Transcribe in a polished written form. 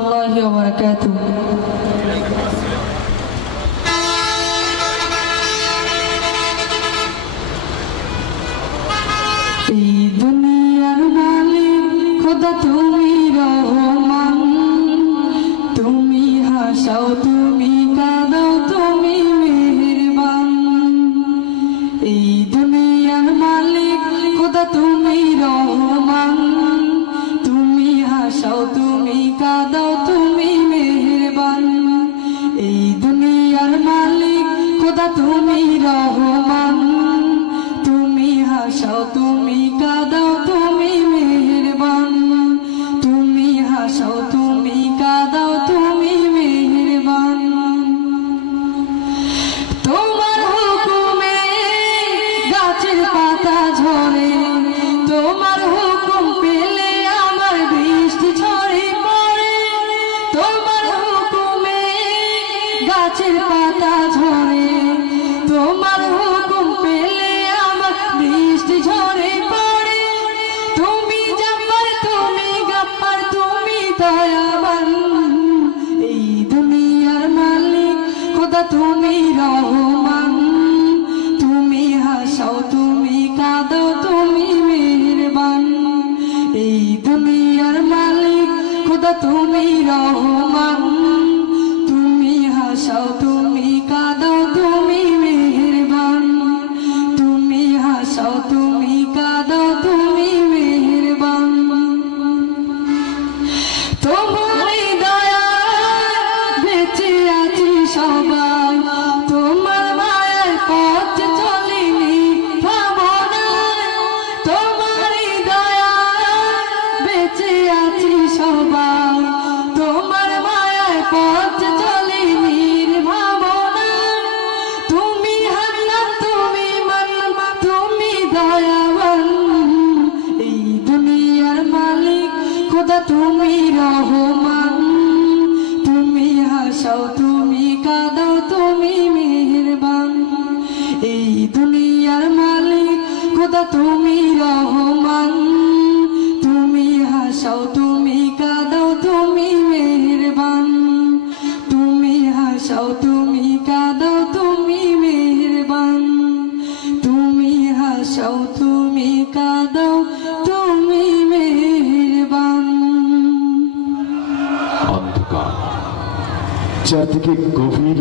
الله وبركاته। এই দুনিয়ার মালিক খোদা তুমি রহমান, তুমি হাসাও তুমি কাঁদাও তুমি মেহেরবান। এই দুনিয়ার মালিক খোদা তুমি রহমান, তুমি হাসাও তুমি কাঁদাও তুমি মেহেরবান। এই দুনিয়ার মালিক খোদা তুমি রহমান, তুমি হাসাও তুমি কাঁদাও তুমি মেহেরবান। তুমি হাসাও তুমি কাঁদাও তুমি মেহেরবান। তোমার হুকুমে গাছের পাতা ঝরে, তোমার হুকুম পেলে আমার বৃষ্টি ঝরে পড়ে। তোমার হুকুমে গাছের পাতা ঝরে, তোমার হুকুম পেলে আমার বৃষ্টি ঝরে পড়ে। তুমি জব্বার তুমি গফ্ফার তুমি দয়াবান। এই দুনিয়ার মালিক খোদা তুমি রহমান, তুমি হাসাও তুমি কাঁদাও তুমি মেহেরবান। এই দুনিয়ার মালিক খোদা তুমি রহমান, তুমি হাসাও তুমি কাঁদাও তুমি মেহেরবান। তুমি হাসাও তুমি কাঁদাও তুমি মেহেরবান। তোমার দয়া বেঁচে আছি সবাই, তোমার মায়ের পথ চলিনি ভাবনায়। তোমার দয়া বেঁচে আছি সবাই, তোমার মায়ের পথ চলিনি ভাবনায়। তুমি হান্নান তুমি মান্নান তুমি দয়াবান। এই দুনিয়ার মালিক খোদা তুমি রহমান, তুমি হাসাও তুমি কাঁদাও তুমি মেহেরবান। এই দুনিয়ার মালিক খোদা তুমি রহমান, তুমি হাসাও তুমি কাঁদাও তুমি মেহেরবান। তুমি হাসাও তুমি কাঁদাও তুমি মেহেরবান। তুমি হাসাও তুমি কাঁদাও তুমি মেহেরবান। অন্ধকার চারদিকে গভীর